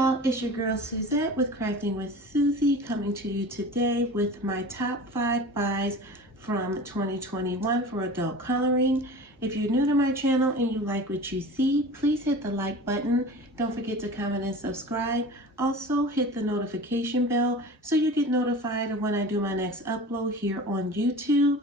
y'all, it's your girl Suzette with Crafting with Susie, coming to you today with my top 5 buys from 2021 for adult coloring. If you're new to my channel and you like what you see, please hit the like button. Don't forget to comment and subscribe. Also hit the notification bell so you get notified of when I do my next upload here on YouTube.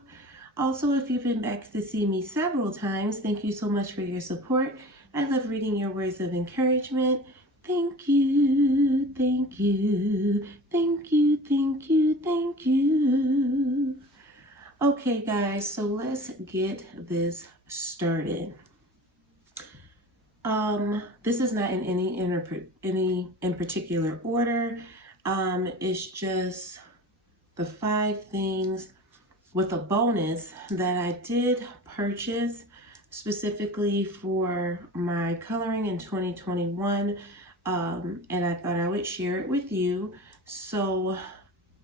Also, if you've been back to see me several times, thank you so much for your support. I love reading your words of encouragement. Thank you, thank you, thank you, thank you, thank you. Okay, guys, so let's get this started. This is not in any in particular order. It's just the 5 things with a bonus that I did purchase specifically for my coloring in 2021. And I thought I would share it with you. So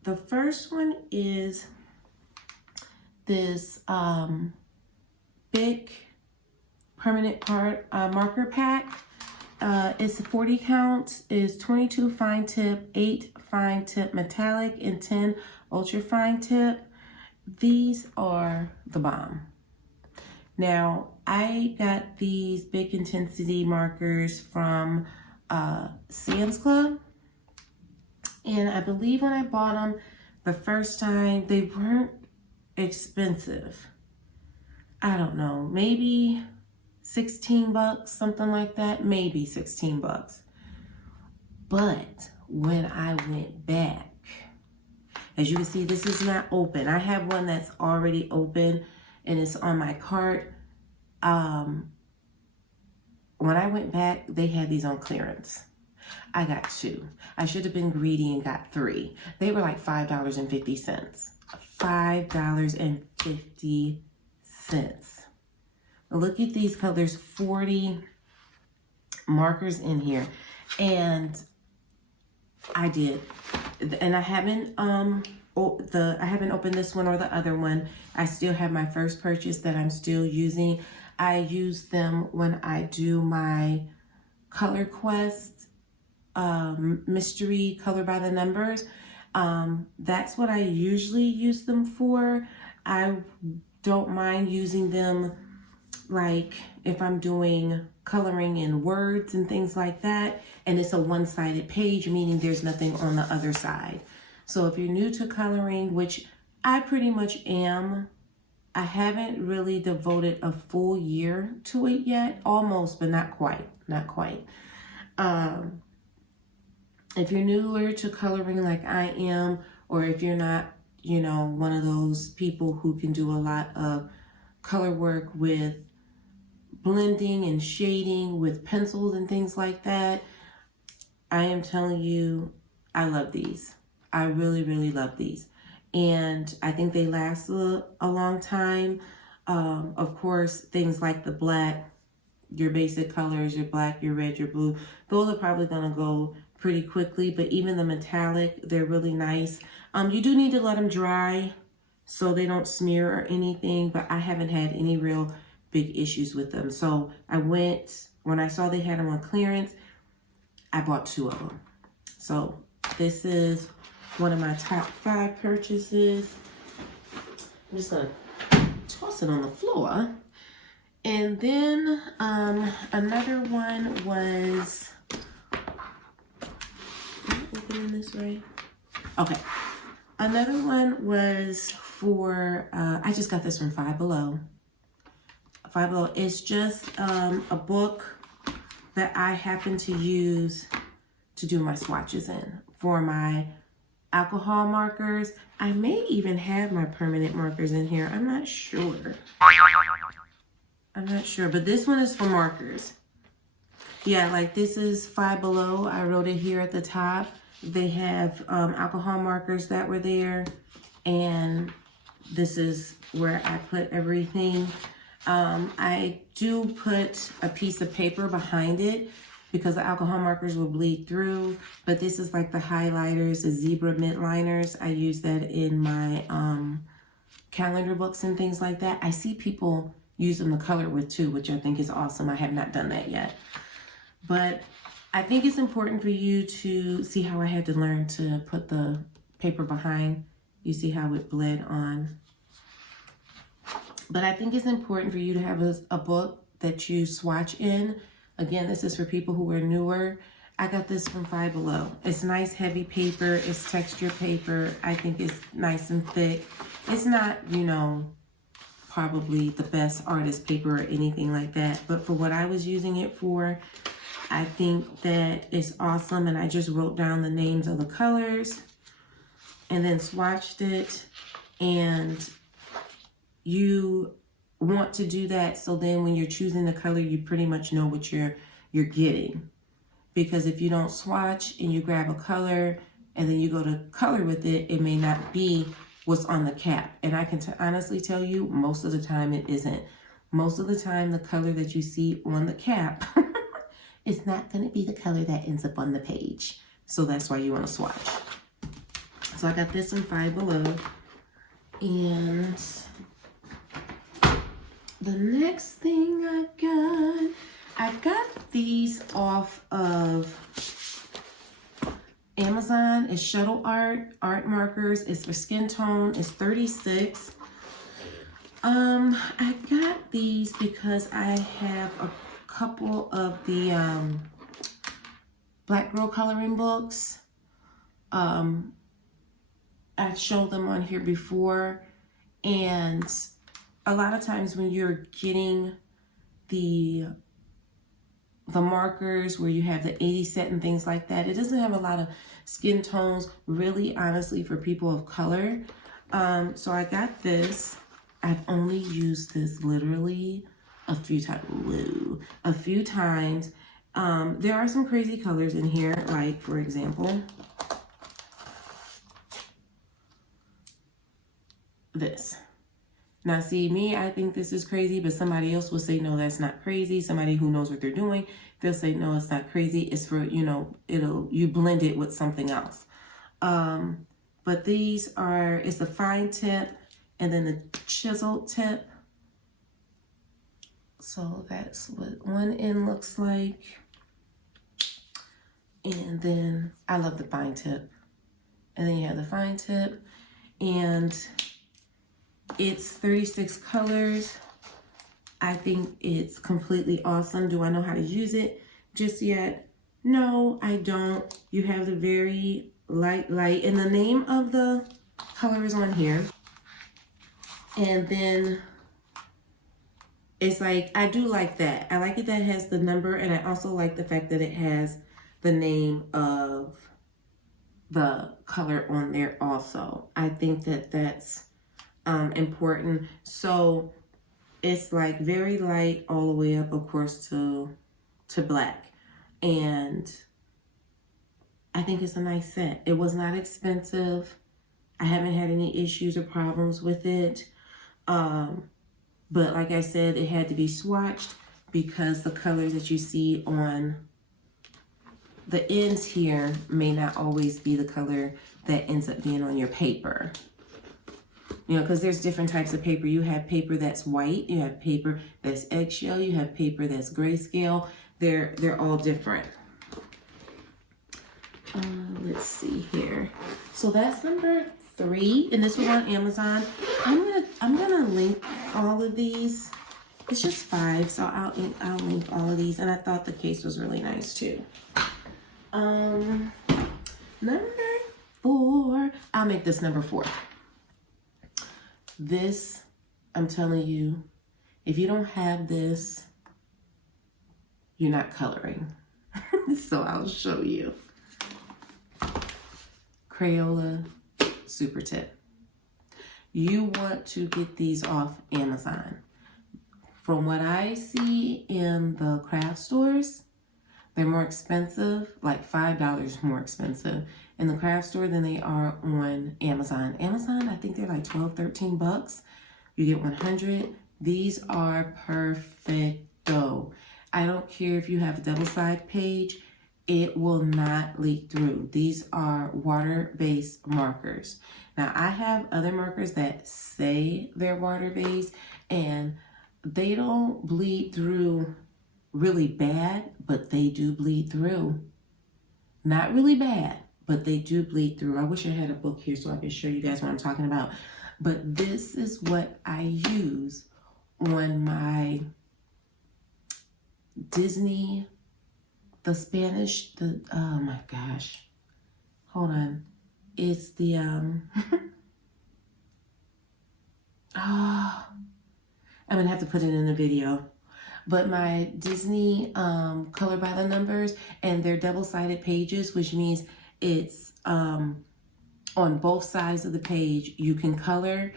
the first one is this big permanent marker pack. It's 40 counts, is 22 fine tip, 8 fine tip metallic, and 10 ultra fine tip. These are the bomb. Now, I got these big intensity markers from Sam's Club, and I believe when I bought them the first time, they weren't expensive. I don't know, maybe 16 bucks, something like that, maybe 16 bucks. But when I went back, as you can see, this is not open. I have one that's already open and it's on my cart. When I went back, they had these on clearance. I got 2. I should have been greedy and got 3. They were like $5.50. $5.50. Look at these colors, 40 markers in here. And I did. And I haven't I haven't opened this one or the other one. I still have my first purchase that I'm still using. I use them when I do my Color Quest mystery color by the numbers. That's what I usually use them for. I don't mind using them like if I'm doing coloring in words and things like that, and it's a one-sided page, meaning there's nothing on the other side. So if you're new to coloring, which I pretty much am, I haven't really devoted a full year to it yet. Almost, but not quite. If you're newer to coloring like I am, or if you're not, you know, one of those people who can do a lot of color work with blending and shading with pencils and things like that, I am telling you, I love these. I really, really love these. And I think they last a long time. Of course, things like the black, your basic colors, your black, your red, your blue, those are probably gonna go pretty quickly, but even the metallic, they're really nice. You do need to let them dry so they don't smear or anything, but I haven't had any real big issues with them. So I went, when I saw they had them on clearance, I bought 2 of them. So this is one of my top 5 purchases. I'm just gonna toss it on the floor. And then another one was, am I opening this right? Okay. Another one was for, I just got this from Five Below. Five Below. It's just a book that I happen to use to do my swatches in for my alcohol markers. I may even have my permanent markers in here. I'm not sure. But this one is for markers. Yeah, like this is Five Below. I wrote it here at the top. They have alcohol markers that were there. And this is where I put everything. I do put a piece of paper behind it because the alcohol markers will bleed through. But this is like the highlighters, the zebra mint liners. I use that in my calendar books and things like that. I see people use them to color with too, which I think is awesome. I have not done that yet. But I think it's important for you to see how I had to learn to put the paper behind. You see how it bled on. But I think it's important for you to have a book that you swatch in. Again, this is for people who are newer. I got this from Five Below. It's nice heavy paper. It's textured paper. I think it's nice and thick. It's not, you know, probably the best artist paper or anything like that. But for what I was using it for, I think that it's awesome. And I just wrote down the names of the colors and then swatched it. And you want to do that so then when you're choosing the color, you pretty much know what you're getting. Because if you don't swatch and you grab a color and then you go to color with it, it may not be what's on the cap. And I can honestly tell you, most of the time it isn't. Most of the time, the color that you see on the cap is not going to be the color that ends up on the page. So that's why you want to swatch. So I got this in Five Below. And the next thing I got these off of Amazon. It's Shuttle Art markers. It's for skin tone. It's 36. I got these because I have a couple of the Black Girl coloring books. I've showed them on here before, and a lot of times when you're getting the markers where you have the 80 set and things like that, it doesn't have a lot of skin tones, really, honestly, for people of color. So I got this. I've only used this literally a few times. There are some crazy colors in here, like, for example, this. Now, see, me, I think this is crazy, but somebody else will say, no, that's not crazy. Somebody who knows what they're doing, they'll say, no, it's not crazy. It's for, you know, you blend it with something else. But these are, it's the fine tip and then the chiseled tip. So that's what one end looks like. And then I love the fine tip. And then you have the fine tip, and it's 36 colors. I think it's completely awesome. Do I know how to use it just yet? No, I don't. You have the very light, and the name of the color is on here. And then it's like, I do like that. I like it that it has the number, and I also like the fact that it has the name of the color on there also. I think that that's important. So it's like very light all the way up, of course, to black. And I think it's a nice set. It was not expensive. I haven't had any issues or problems with it. But like I said, it had to be swatched because the colors that you see on the ends here may not always be the color that ends up being on your paper. You know, because there's different types of paper. You have paper that's white, you have paper that's eggshell, you have paper that's grayscale. They're all different. Let's see here. So that's number 3, and this was on Amazon. I'm gonna link all of these. It's just 5, so I'll link all of these. And I thought the case was really nice too. Number 4. I'll make this number 4. This, I'm telling you, if you don't have this, you're not coloring. So I'll show you. Crayola SuperTip. You want to get these off Amazon. From what I see in the craft stores, they're more expensive, like $5 more expensive in the craft store than they are on Amazon. Amazon, I think they're like 12, 13 bucks. You get 100. These are perfecto. I don't care if you have a double-sided page, it will not leak through. These are water-based markers. Now, I have other markers that say they're water-based, and they don't bleed through really bad, but they do bleed through. Not really bad, but they do bleed through. I wish I had a book here so I could show you guys what I'm talking about. But this is what I use on my Disney, oh my gosh. Hold on. It's the, I'm gonna have to put it in the video. But my Disney color by the numbers, and they're double-sided pages, which means it's on both sides of the page you can color.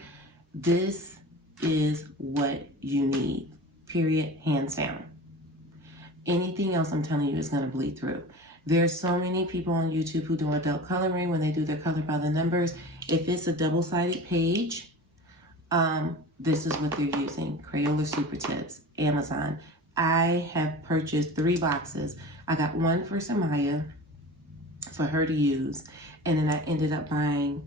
This is what you need, period, hands down. Anything else I'm telling you is going to bleed through. There's so many people on YouTube who do adult coloring when they do their color by the numbers. If it's a double-sided page, this is what they're using. Crayola SuperTips, Amazon. I have purchased 3 boxes. I got one for Samaya for her to use, and then I ended up buying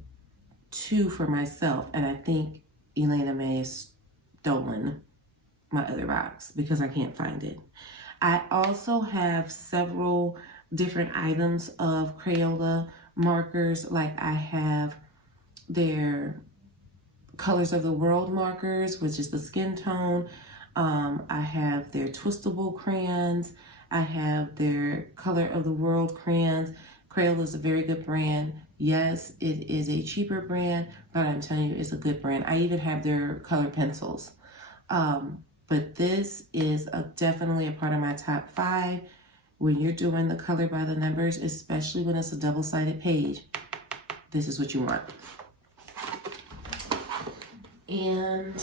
2 for myself, and I think Eleyna may have stolen my other box because I can't find it. I also have several different items of Crayola markers. Like I have their Colors of the World markers, which is the skin tone. I have their twistable crayons. I have their Color of the World crayons. Crayola is a very good brand. Yes, it is a cheaper brand, but I'm telling you, it's a good brand. I even have their color pencils. But this is definitely a part of my top 5 when you're doing the color by the numbers, especially when it's a double-sided page. This is what you want. And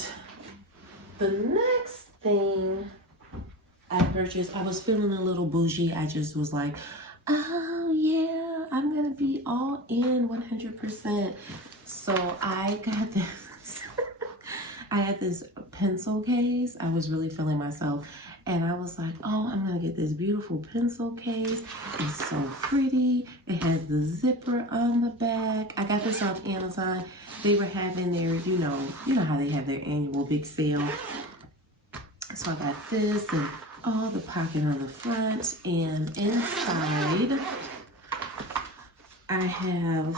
the next thing I purchased, I was feeling a little bougie. I just was like, oh yeah, I'm gonna be all in 100%. So I got this. I had this pencil case. I was really feeling myself. And I was like, oh, I'm going to get this beautiful pencil case. It's so pretty. It has the zipper on the back. I got this off Amazon. They were having their, you know how they have their annual big sale. So I got this and the pocket on the front. And inside, I have,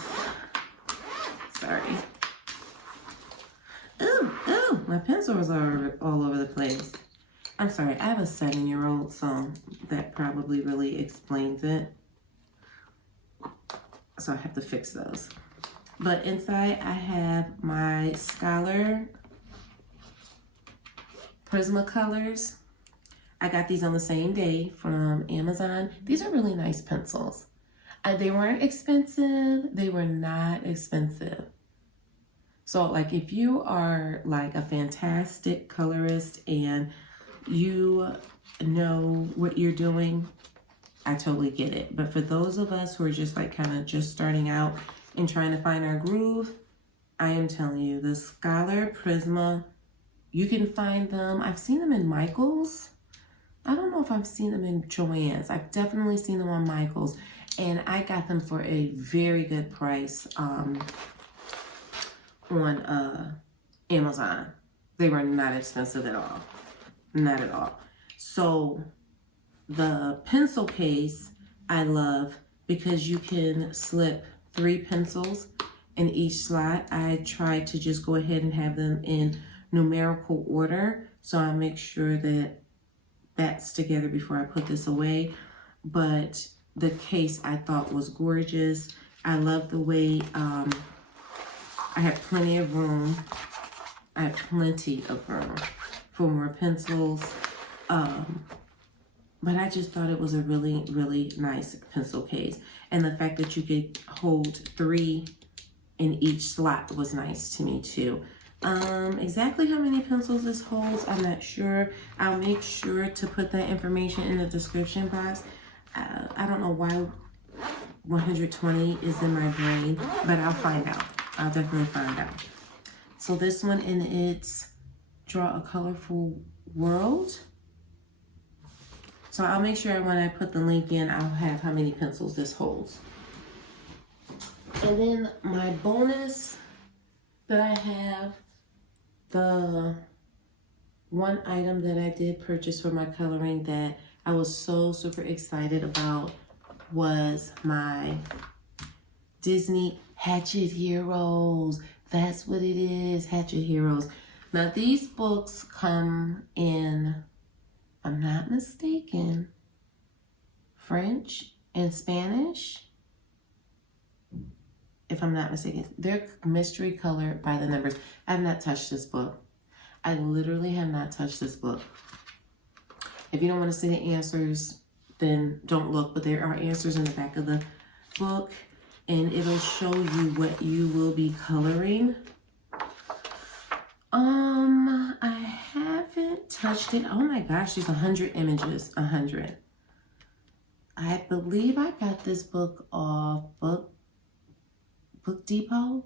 Oh, my pencils are all over the place. I'm sorry, I have a 7-year-old, so that probably really explains it. So I have to fix those. But inside I have my Scholar Prismacolors. I got these on the same day from Amazon. These are really nice pencils. They weren't expensive. They were not expensive. So like if you are like a fantastic colorist and you know what you're doing, I totally get it. But for those of us who are just like kind of just starting out and trying to find our groove, I am telling you, the Scholar Prisma, you can find them. I've seen them in Michael's. I don't know if I've seen them in Joann's. I've definitely seen them on Michael's. And I got them for a very good price on Amazon. They were not expensive at all. Not at all. So the pencil case I love because you can slip 3 pencils in each slot. I tried to just go ahead and have them in numerical order, so I make sure that that's together before I put this away. But the case I thought was gorgeous. I love the way I have plenty of room. I have plenty of room for more pencils. But I just thought it was a really, really nice pencil case. And the fact that you could hold 3 in each slot was nice to me too. Exactly how many pencils this holds, I'm not sure. I'll make sure to put that information in the description box. I don't know why 120 is in my brain, but I'll find out. I'll definitely find out. So this one, and it's Draw a Colorful World. So I'll make sure when I put the link in, I'll have how many pencils this holds. And then my bonus that I have, the one item that I did purchase for my coloring that I was so super excited about was my Disney Hatchet Heroes. That's what it is, Hatchet Heroes. Now these books come in, if I'm not mistaken, French and Spanish. If I'm not mistaken, they're mystery colored by the numbers. I have not touched this book. I literally have not touched this book. If you don't want to see the answers, then don't look, but there are answers in the back of the book, and it'll show you what you will be coloring. I haven't touched it. Oh my gosh, there's 100 images, 100. I believe I got this book off Book Depot.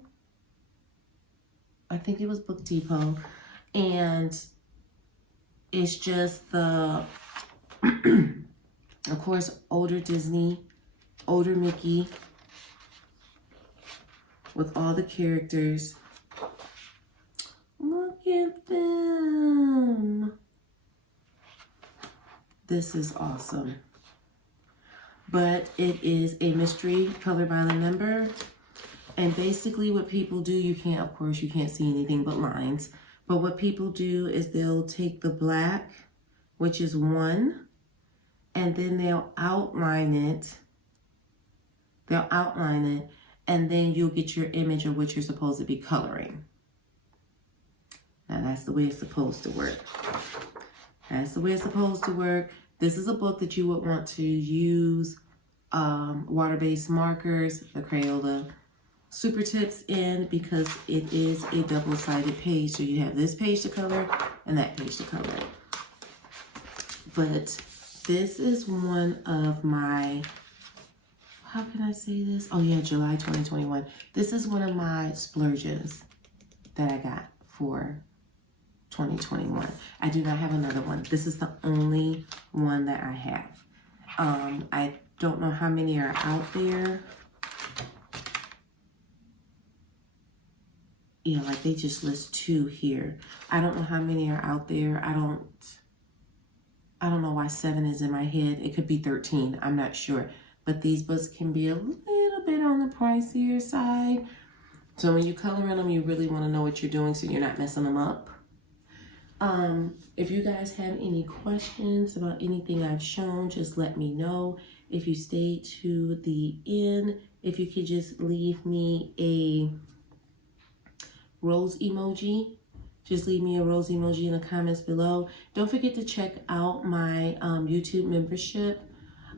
I think it was Book Depot. And it's just the, of course, older Disney, older Mickey with all the characters. Look at them. This is awesome. But it is a mystery colored by the number. And basically what people do, of course, you can't see anything but lines. But what people do is they'll take the black, which is 1, and then they'll outline it. And then you'll get your image of what you're supposed to be coloring. Now that's the way it's supposed to work. That's the way it's supposed to work. This is a book that you would want to use water-based markers, the Crayola SuperTips in, because it is a double-sided page. So you have this page to color and that page to color. But this is one of my, how can I say this? Oh yeah, July 2021. This is one of my splurges that I got for 2021. I do not have another one. This is the only one that I have. I don't know how many are out there. Yeah, like they just list 2 here. I don't know how many are out there. I don't know why 7 is in my head. It could be 13. I'm not sure. But these books can be a little bit on the pricier side. So when you color in them, you really want to know what you're doing so you're not messing them up. If you guys have any questions about anything I've shown, just let me know. If you stay to the end, if you could just leave me a rose emoji. Just leave me a rose emoji in the comments below. Don't forget to check out my YouTube membership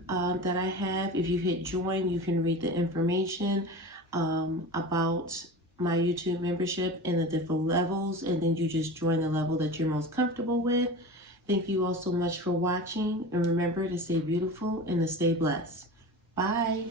that I have. If you hit join, you can read the information about my YouTube membership and the different levels, and then you just join the level that you're most comfortable with. Thank you all so much for watching, and remember to stay beautiful and to stay blessed. Bye.